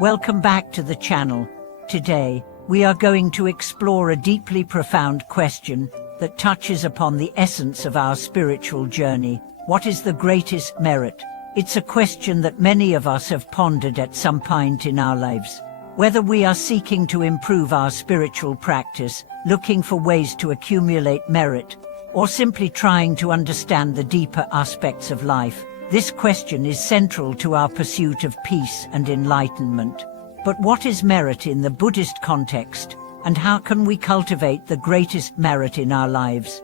Welcome back to the channel. Today, we are going to explore a deeply profound question that touches upon the essence of our spiritual journey. What is the greatest merit? It's a question that many of us have pondered at some point in our lives. Whether we are seeking to improve our spiritual practice, looking for ways to accumulate merit, or simply trying to understand the deeper aspects of life, this question is central to our pursuit of peace and enlightenment. But what is merit in the Buddhist context, and how can we cultivate the greatest merit in our lives?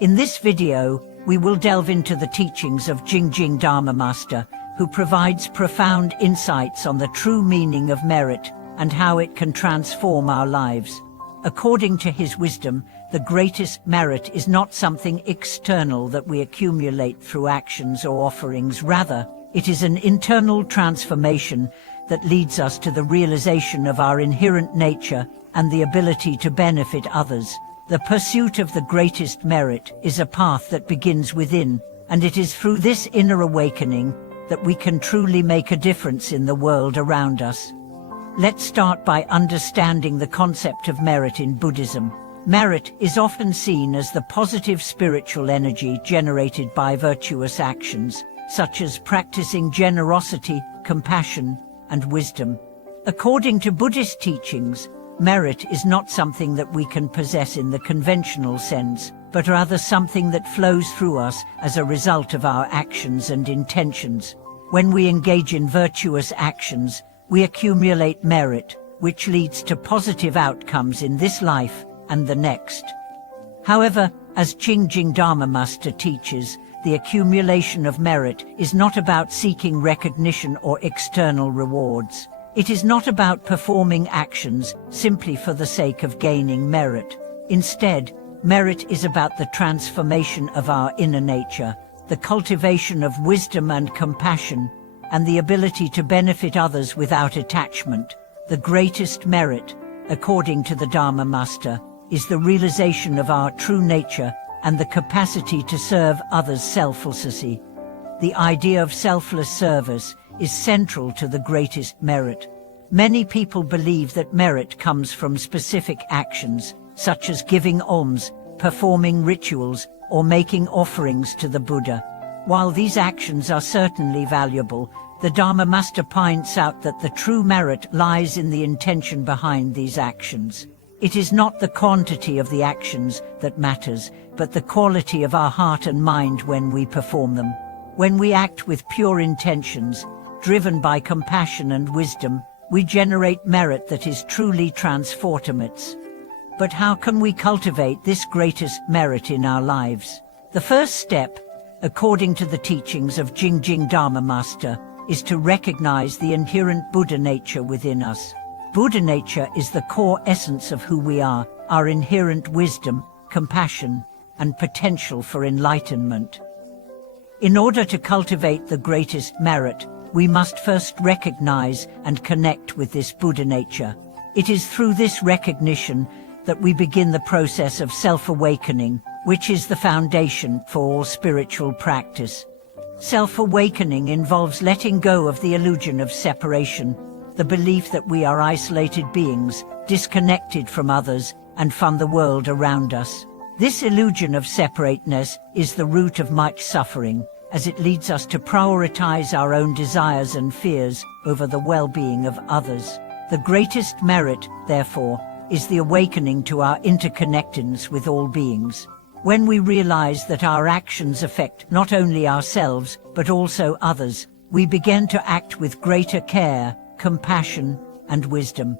In this video, we will delve into the teachings of Jingjing Dharma Master, who provides profound insights on the true meaning of merit and how it can transform our lives. According to his wisdom, the greatest merit is not something external that we accumulate through actions or offerings. Rather, it is an internal transformation that leads us to the realization of our inherent nature and the ability to benefit others. The pursuit of the greatest merit is a path that begins within, and it is through this inner awakening that we can truly make a difference in the world around us. Let's start by understanding the concept of merit in Buddhism. Merit is often seen as the positive spiritual energy generated by virtuous actions, such as practicing generosity, compassion, and wisdom. According to Buddhist teachings, merit is not something that we can possess in the conventional sense, but rather something that flows through us as a result of our actions and intentions. When we engage in virtuous actions, we accumulate merit, which leads to positive outcomes in this life and the next. However, as Jingjing Dharma Master teaches, the accumulation of merit is not about seeking recognition or external rewards. It is not about performing actions simply for the sake of gaining merit. Instead, merit is about the transformation of our inner nature, the cultivation of wisdom and compassion, and the ability to benefit others without attachment. The greatest merit, according to the Dharma Master, is the realization of our true nature and the capacity to serve others selflessly. The idea of selfless service is central to the greatest merit. Many people believe that merit comes from specific actions, such as giving alms, performing rituals, or making offerings to the Buddha. While these actions are certainly valuable, the Dharma Master points out that the true merit lies in the intention behind these actions. It is not the quantity of the actions that matters, but the quality of our heart and mind when we perform them. When we act with pure intentions, driven by compassion and wisdom, we generate merit that is truly transformative. But how can we cultivate this greatest merit in our lives? The first step, according to the teachings of Jingjing Dharma Master, is to recognize the inherent Buddha nature within us. Buddha nature is the core essence of who we are, our inherent wisdom, compassion, and potential for enlightenment. In order to cultivate the greatest merit, we must first recognize and connect with this Buddha nature. It is through this recognition that we begin the process of self-awakening, which is the foundation for all spiritual practice. Self-awakening involves letting go of the illusion of separation, the belief that we are isolated beings, disconnected from others and from the world around us. This illusion of separateness is the root of much suffering, as it leads us to prioritize our own desires and fears over the well-being of others. The greatest merit, therefore, is the awakening to our interconnectedness with all beings. When we realize that our actions affect not only ourselves, but also others, we begin to act with greater care, compassion, and wisdom.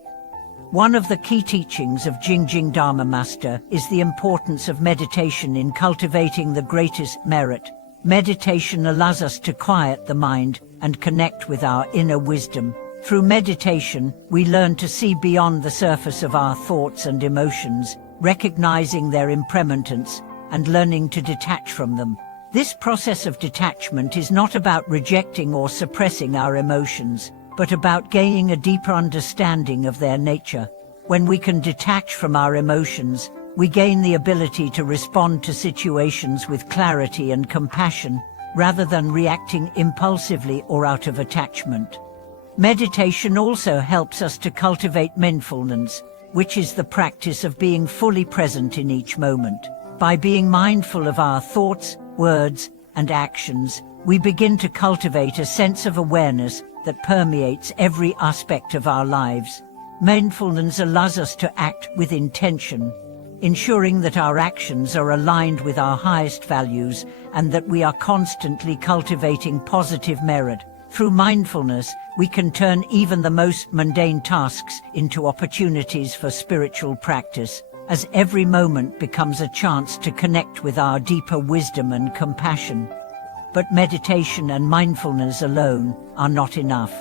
One of the key teachings of Jingjing Dharma Master is the importance of meditation in cultivating the greatest merit. Meditation allows us to quiet the mind and connect with our inner wisdom. Through meditation, we learn to see beyond the surface of our thoughts and emotions, recognizing their impermanence and learning to detach from them. This process of detachment is not about rejecting or suppressing our emotions, but about gaining a deeper understanding of their nature. When we can detach from our emotions, we gain the ability to respond to situations with clarity and compassion, rather than reacting impulsively or out of attachment. Meditation also helps us to cultivate mindfulness, which is the practice of being fully present in each moment. By being mindful of our thoughts, words, and actions, we begin to cultivate a sense of awareness that permeates every aspect of our lives. Mindfulness allows us to act with intention, ensuring that our actions are aligned with our highest values and that we are constantly cultivating positive merit. Through mindfulness, we can turn even the most mundane tasks into opportunities for spiritual practice, as every moment becomes a chance to connect with our deeper wisdom and compassion. But meditation and mindfulness alone are not enough.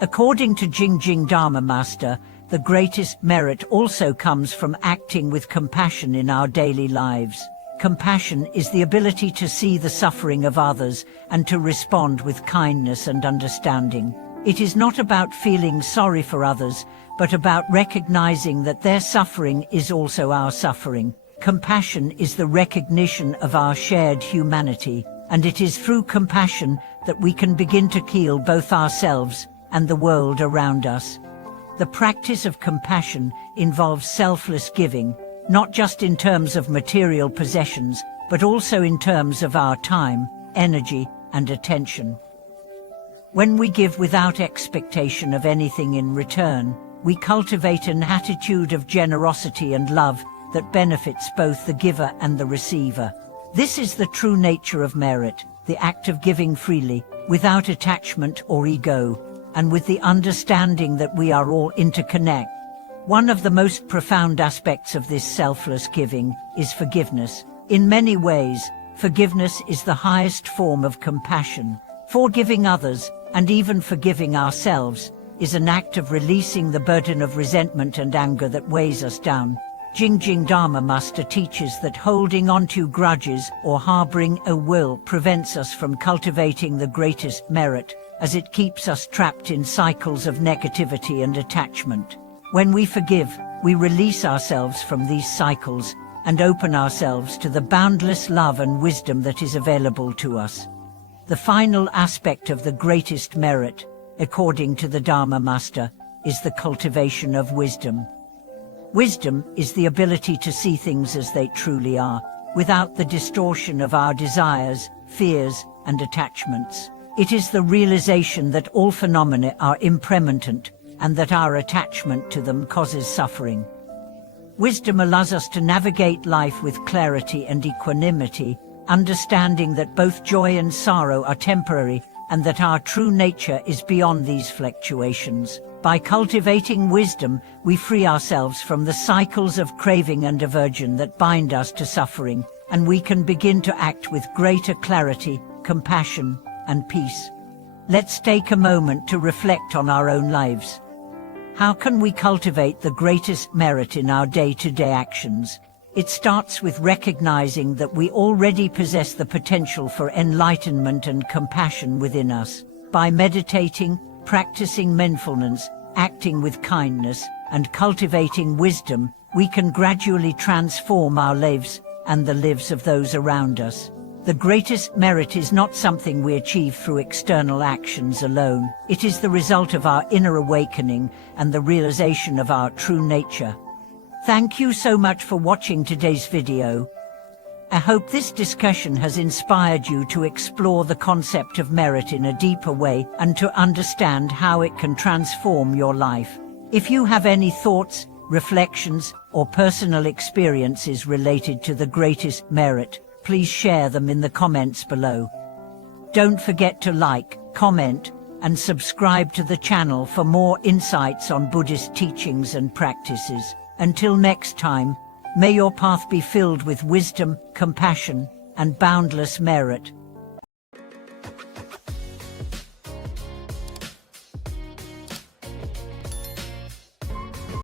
According to Jingjing Dharma Master, the greatest merit also comes from acting with compassion in our daily lives. Compassion is the ability to see the suffering of others and to respond with kindness and understanding. It is not about feeling sorry for others, but about recognizing that their suffering is also our suffering. Compassion is the recognition of our shared humanity, and it is through compassion that we can begin to heal both ourselves and the world around us. The practice of compassion involves selfless giving, not just in terms of material possessions, but also in terms of our time, energy, and attention. When we give without expectation of anything in return, we cultivate an attitude of generosity and love that benefits both the giver and the receiver. This is the true nature of merit, the act of giving freely, without attachment or ego, and with the understanding that we are all interconnected. One of the most profound aspects of this selfless giving is forgiveness. In many ways, forgiveness is the highest form of compassion. Forgiving others, and even forgiving ourselves, is an act of releasing the burden of resentment and anger that weighs us down. Jingjing Dharma Master teaches that holding onto grudges or harboring ill will prevents us from cultivating the greatest merit, as it keeps us trapped in cycles of negativity and attachment. When we forgive, we release ourselves from these cycles and open ourselves to the boundless love and wisdom that is available to us. The final aspect of the greatest merit, according to the Dharma Master, is the cultivation of wisdom. Wisdom is the ability to see things as they truly are, without the distortion of our desires, fears, and attachments. It is the realization that all phenomena are impermanent and that our attachment to them causes suffering. Wisdom allows us to navigate life with clarity and equanimity, understanding that both joy and sorrow are temporary and that our true nature is beyond these fluctuations. By cultivating wisdom, we free ourselves from the cycles of craving and aversion that bind us to suffering, and we can begin to act with greater clarity, compassion, and peace. Let's take a moment to reflect on our own lives. How can we cultivate the greatest merit in our day-to-day actions? It starts with recognizing that we already possess the potential for enlightenment and compassion within us. By meditating, practicing mindfulness, acting with kindness, and cultivating wisdom, we can gradually transform our lives and the lives of those around us. The greatest merit is not something we achieve through external actions alone. It is the result of our inner awakening and the realization of our true nature. Thank you so much for watching today's video. I hope this discussion has inspired you to explore the concept of merit in a deeper way and to understand how it can transform your life. If you have any thoughts, reflections, or personal experiences related to the greatest merit, please share them in the comments below. Don't forget to like, comment, and subscribe to the channel for more insights on Buddhist teachings and practices. Until next time, may your path be filled with wisdom, compassion, and boundless merit.